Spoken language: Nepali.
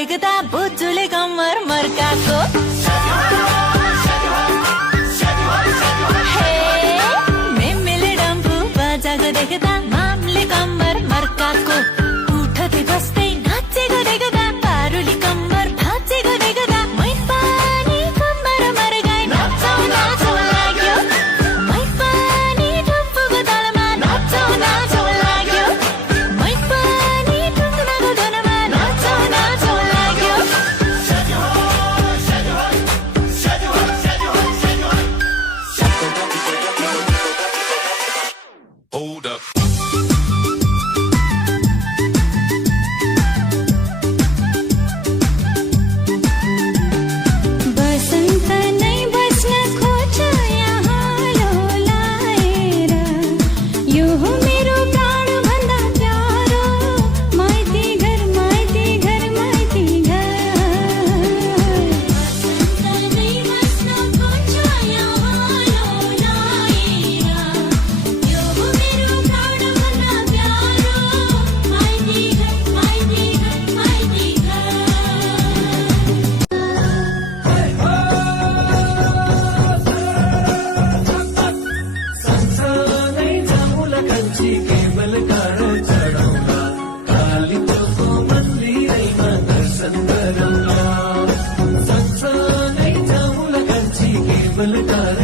देख्दा बुजुले कम्मर मर्काको हे मेमेले डम्फु बजाको देख्दा मामले कम्मर मर्काको उठते बस्दै नाचेको देख्दा पारुली कम्मर भाँचेको देख्दा मै पनि कम्मर मर्काई नाचौ नाचौ लाग्यो मै पनि डम्फुको तालमा नाचौ नाचौ लाग्यो मै पनि ढुङ्गाको धुनमा नाचौ नाचौ लाग्यो Hold up. बसन्त नै बस्न खोज्छ यहाँ लोलाएर यो हो मेरो प्राणभन्दा प्यारो माइती घर माइती घर माइती घर बसन्त नै बस्न खोज्छ यहाँ लोलाएर यो हो मेरो प्राणभन्दा प्यारो माइती घर माइती घर माइती घर सँगसँगै जाउँला कान्छी केवल घर चढाउँला कालीको मन्दिरैमा दर्शन गरौँला सँगसँगै जाउँला कान्छी केवल घर